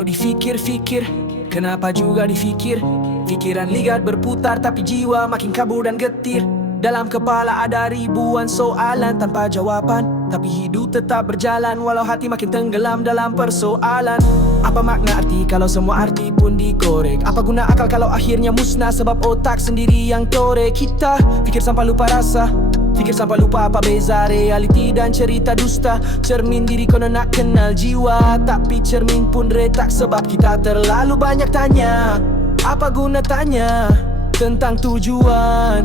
Kalau difikir-fikir, kenapa juga difikir? Pikiran ligat berputar tapi jiwa makin kabur dan getir. Dalam kepala ada ribuan soalan tanpa jawaban, tapi hidup tetap berjalan walau hati makin tenggelam dalam persoalan. Apa makna arti kalau semua arti pun dikorek? Apa guna akal kalau akhirnya musnah sebab otak sendiri yang torek? Kita pikir sampai lupa rasa, pikir sampai lupa apa beza realiti dan cerita dusta. Cermin diri kono nak kenal jiwa, tapi cermin pun retak sebab kita terlalu banyak tanya. Apa guna tanya tentang tujuan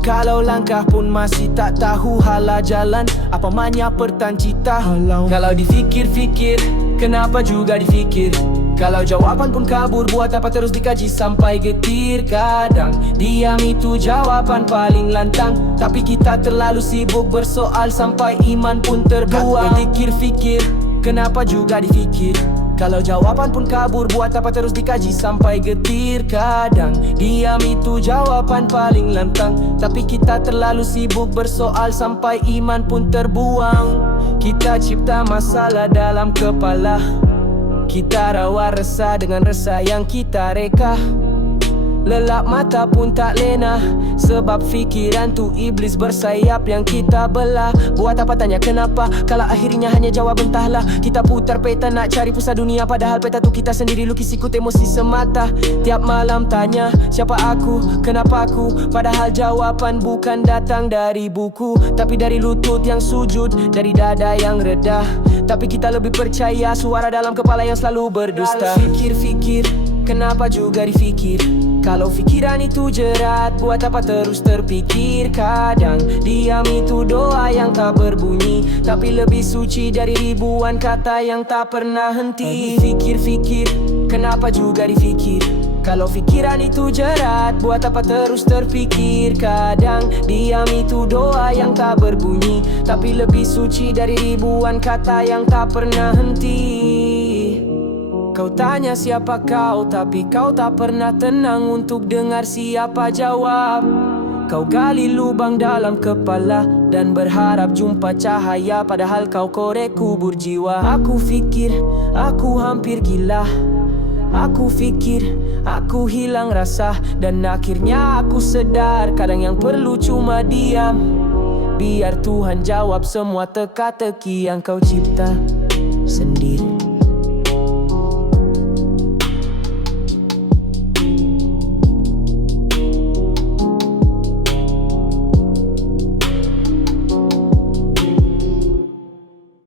kalau langkah pun masih tak tahu hala jalan? Apa manya pertancita kalau difikir-fikir, kenapa juga difikir? Kalau jawaban pun kabur, buat apa terus dikaji sampai getir? Kadang diam itu jawaban paling lantang, tapi kita terlalu sibuk bersoal sampai iman pun terbuang. Fikir-fikir, kenapa juga difikir? Kalau jawaban pun kabur, buat apa terus dikaji sampai getir? Kadang diam itu jawaban paling lantang, tapi kita terlalu sibuk bersoal sampai iman pun terbuang. Kita cipta masalah dalam kepala, kita rawa resah dengan resah yang kita reka. Lelap mata pun tak lena sebab fikiran tu iblis bersayap yang kita belah. Buat apa tanya kenapa kalau akhirnya hanya jawab entahlah. Kita putar peta nak cari pusat dunia, padahal peta tu kita sendiri lukis ikut emosi semata. Tiap malam tanya siapa aku, kenapa aku, padahal jawapan bukan datang dari buku, tapi dari lutut yang sujud, dari dada yang redah. Tapi kita lebih percaya suara dalam kepala yang selalu berdusta. Fikir-fikir, kenapa juga difikir? Kalau fikiran itu jerat, buat apa terus terpikir? Kadang diam itu doa yang tak berbunyi, tapi lebih suci dari ribuan kata yang tak pernah henti. Fikir-fikir, kenapa juga difikir? Kalau fikiran itu jerat, buat apa terus terpikir? Kadang diam itu doa yang tak berbunyi, tapi lebih suci dari ribuan kata yang tak pernah henti. Kau tanya siapa kau, tapi kau tak pernah tenang untuk dengar siapa jawab. Kau gali lubang dalam kepala dan berharap jumpa cahaya, padahal kau korek kubur jiwa. Aku fikir, aku hampir gila. Aku fikir, aku hilang rasa, dan akhirnya aku sedar kadang yang perlu cuma diam. Biar Tuhan jawab semua teka-teki yang kau cipta sendiri.